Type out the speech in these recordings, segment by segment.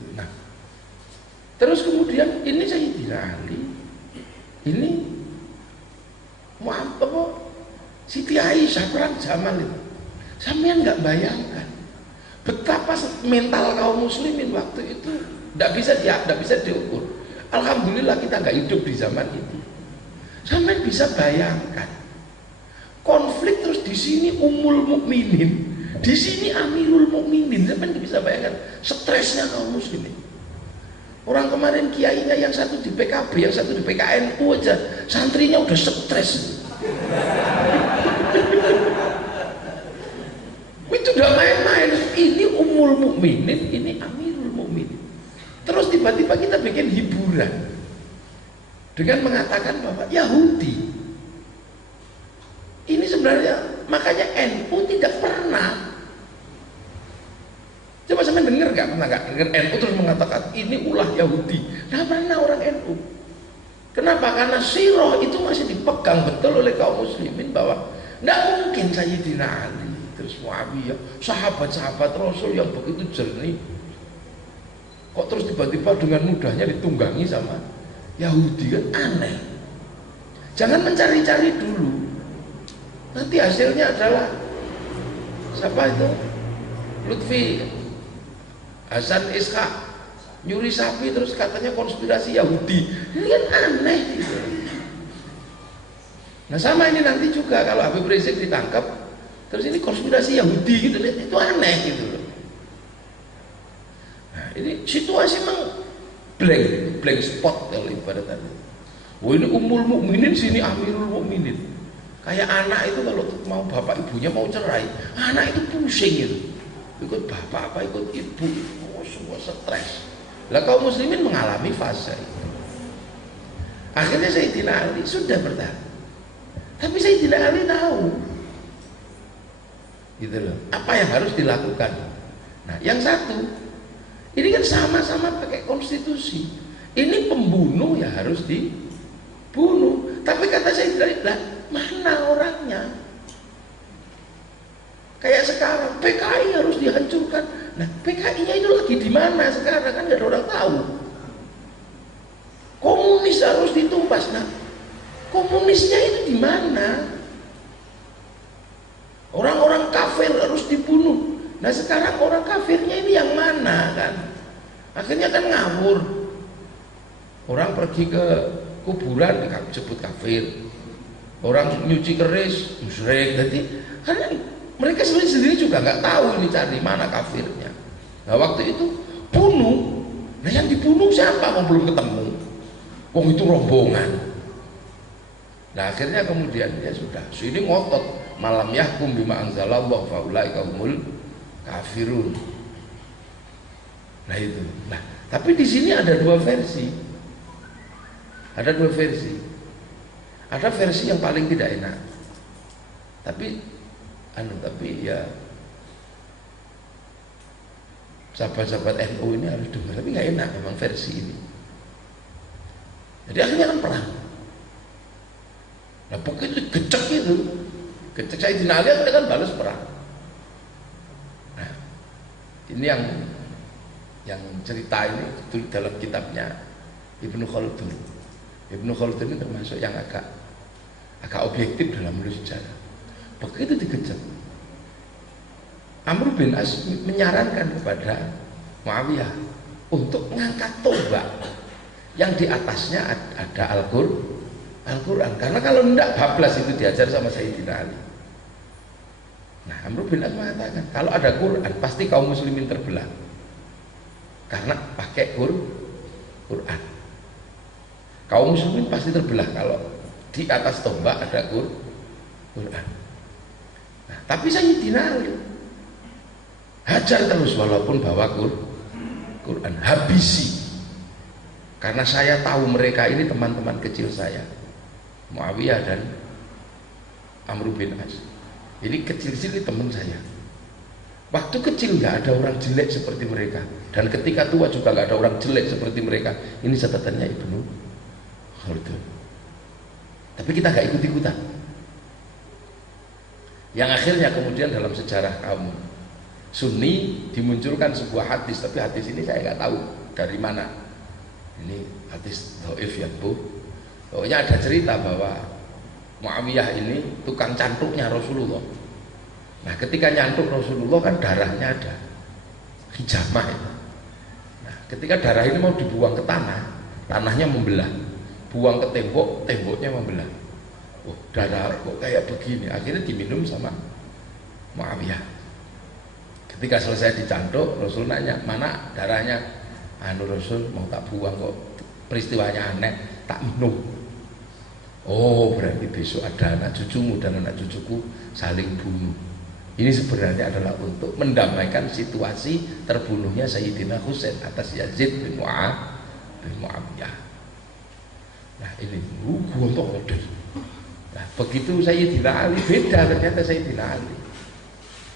Gitu. Nah, terus kemudian ini Sayyidina Ali, ini apa, Siti Aisyah perang Jamal itu, sampean nggak bayangkan betapa mental kaum muslimin waktu itu tidak bisa diukur. Alhamdulillah kita nggak hidup di zaman itu. Sampean bisa bayangkan konflik terus di sini Ummul Mukminin, di sini Amirul Mukminin. Sampean bisa bayangkan stresnya kaum muslimin. Orang kemarin kiainya yang satu di PKB, yang satu di PKNU aja, santrinya udah stres. Itu udah main-main. Ini Ummul Mukminin, ini Amirul Mukminin. Terus tiba-tiba kita bikin hiburan dengan mengatakan bahwa Yahudi ini sebenarnya, makanya NU tidak pernah. Coba sampean dengar pernah dengar NU terus mengatakan ini ulah Yahudi? Nah, mana orang NU? Kenapa? Karena sirah itu masih dipegang betul oleh kaum muslimin bahwa tidak mungkin Sayyidina Ali terus Muawiyah, sahabat-sahabat Rasul yang begitu jernih, kok terus tiba-tiba dengan mudahnya ditunggangi sama Yahudi, kan aneh. Jangan mencari-cari dulu, nanti hasilnya adalah siapa itu? Lutfi Hasan Ishak nyuri sapi terus katanya konspirasi Yahudi. Ini kan aneh gitu. Nah, sama ini nanti juga kalau Habib Rizik ditangkap terus ini konspirasi Yahudi gitu, itu aneh gitu loh. Nah, ini situasi memang blank spot kalau ibaratnya. Oh, ini Ummul Mukminin, sini Amirul Mukminin. Kayak anak itu kalau mau bapak ibunya mau cerai, anak itu pusing gitu. Ikut bapak apa ikut ibu, semua stres. Lah kaum muslimin mengalami fase itu. Akhirnya Sayyidina Ali sudah bertahan. Tapi Sayyidina Ali tahu gitu loh, apa yang harus dilakukan. Nah, yang satu, ini kan sama-sama pakai konstitusi. Ini pembunuh ya harus dibunuh. Tapi kata Sayyidina Ali, lah mana orangnya? Kayak sekarang PKI harus dihancurkan. Nah, PKI-nya itu lagi di mana sekarang, kan nggak ada orang tahu. Komunis harus ditumpas. Nah, komunisnya itu di mana? Orang-orang kafir harus dibunuh. Nah, sekarang orang kafirnya ini yang mana kan? Akhirnya kan ngawur. Orang pergi ke kuburan disebut kafir. Orang nyuci keris musyrik. Jadi karena mereka sendiri juga nggak tahu ini cari mana kafirnya. Nah, waktu itu bunuh. Nah, yang dibunuh siapa? Belum ketemu. Wong itu rombongan. Nah, akhirnya kemudian ya sudah, sini ngotot malam yahkum bima anzalallahu fa ulaika humul kafirun. Nah itu. Nah, tapi di sini ada dua versi. Ada dua versi. Ada versi yang paling tidak enak. Tapi ya sahabat-sahabat NU ini harus dengar, tapi nggak enak memang versi ini. Jadi akhirnya kan perang. Nah, begitu gecek itu, gecek Sayyidina Ali akhirnya kan balas perang. Nah, ini yang cerita ini itu dalam kitabnya Ibnu Khaldun. Ibnu Khaldun ini termasuk yang agak objektif dalam menulis sejarah. Begitu dikejar, Amr bin As menyarankan kepada Muawiyah untuk mengangkat tombak yang di atasnya ada Al-Quran, karena kalau tidak bablas itu diajar sama Sayyidina Ali. Nah, Amr bin As mengatakan kalau ada Quran pasti kaum muslimin terbelah karena pakai Quran. Kaum muslimin pasti terbelah kalau di atas tombak ada Quran. Nah, tapi Sayyidina Ali hajar terus walaupun bawa Quran, habisi. Karena saya tahu mereka ini teman-teman kecil saya, Muawiyah dan Amr bin As. Ini kecil-kecil ini teman saya. Waktu kecil nggak ada orang jelek seperti mereka, dan ketika tua juga nggak ada orang jelek seperti mereka. Ini catatannya Ibnu Khaldun. Tapi kita nggak ikut-ikutan. Yang akhirnya kemudian dalam sejarah kaum Sunni dimunculkan sebuah hadis, tapi hadis ini saya nggak tahu dari mana. Ini hadis dhaif ya Bu. Pokoknya ada cerita bahwa Muawiyah ini tukang cantuknya Rasulullah. Nah, ketika nyantuk Rasulullah kan darahnya ada hijamah itu. Nah, ketika darah ini mau dibuang ke tanah, tanahnya membelah. Buang ke tembok, temboknya membelah. Oh, darah kok kayak begini. Akhirnya diminum sama Muawiyah. Ketika selesai dicantuk, Rasul nanya, mana darahnya? Anu Rasul, mau tak buang kok, peristiwanya aneh, tak minum. Oh, berarti besok ada anak cucumu dan anak cucuku saling bunuh. Ini sebenarnya adalah untuk mendamaikan situasi terbunuhnya Sayyidina Husain atas Yazid bin Muawiyah. Nah ini gontok model. Nah begitu Sayyidina Ali beda, ternyata Sayyidina Ali.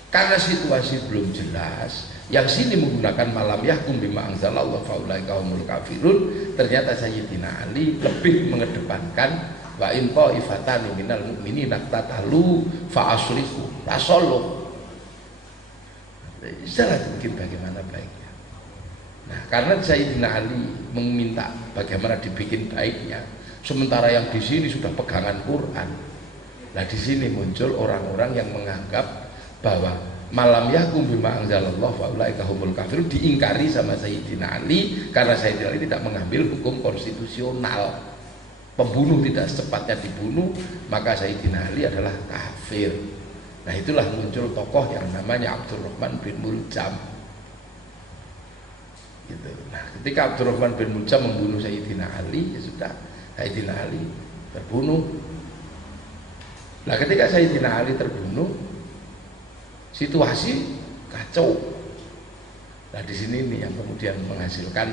Karena situasi belum jelas, yang sini menggunakan malam yahkum bima anzalallahu faulaika humul kafirun, ternyata Sayyidina Ali lebih mengedepankan wa in qaifatani minal mu'minina tatalu fa aslihu tasallu. Salah mungkin bagaimana baiknya. Nah, karena Sayyidina Ali meminta bagaimana dibikin baiknya, sementara yang di sini sudah pegangan Quran. Nah, di sini muncul orang-orang yang menganggap bahwa malam yahkum bima anzalallahu faulaika humul kafirun diingkari sama Sayyidina Ali karena Sayyidina Ali tidak mengambil hukum konstitusional. Pembunuh tidak secepatnya dibunuh, maka Sayyidina Ali adalah kafir. Nah, itulah muncul tokoh yang namanya Abdurrahman bin Muljam. Gitu. Nah, ketika Abdurrahman bin Muljam membunuh Sayyidina Ali, ya sudah, Sayyidina Ali terbunuh. Nah, ketika Sayyidina Ali terbunuh, situasi kacau. Nah, di sini nih yang kemudian menghasilkan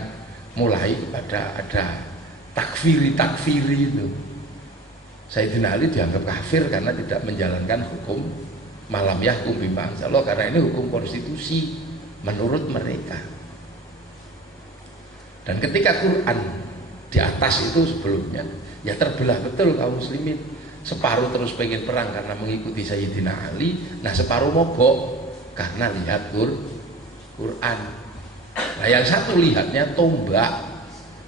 mulai pada ada takfiri itu. Sayyidina Ali dianggap kafir karena tidak menjalankan hukum malam yahkum bima anzalallahu, karena ini hukum konstitusi menurut mereka. Dan ketika Quran di atas itu sebelumnya ya terbelah betul kaum muslimin. Separuh terus pengen perang karena mengikuti Sayyidina Ali, nah separuh mogok karena lihat Quran. Nah, yang satu lihatnya tombak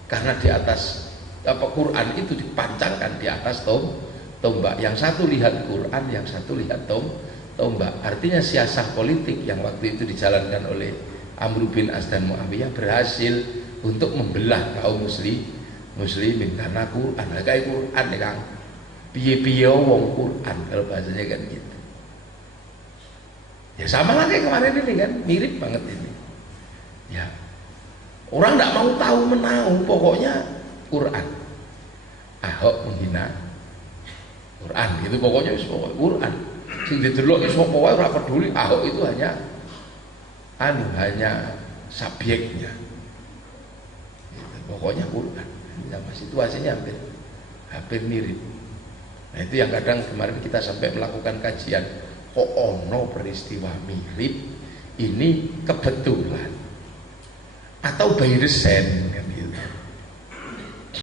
karena di atas Quran itu dipancangkan di atas tombak. Yang satu lihat Quran, yang satu lihat tombak. Artinya siasat politik yang waktu itu dijalankan oleh Amr bin As dan Muawiyah berhasil untuk membelah kaum muslimin karena Quran. Nah, kayak Quran ya Kang. Piye-piye wong Quran kalau bahasanya kan gitu. Ya sama lah kayak kemarin ini kan, mirip banget ini. Ya. Orang tidak mau tahu menau, pokoknya Quran. Ahok menghina Quran gitu, pokoknya pokoknya Quran. Sing didelok wis apa wae ora peduli, Ahok itu hanya subjeknya. Gitu, pokoknya Quran. Sama situasinya hampir mirip. Nah, itu yang kadang kemarin kita sampai melakukan kajian, kok ono peristiwa mirip ini kebetulan atau by design kan?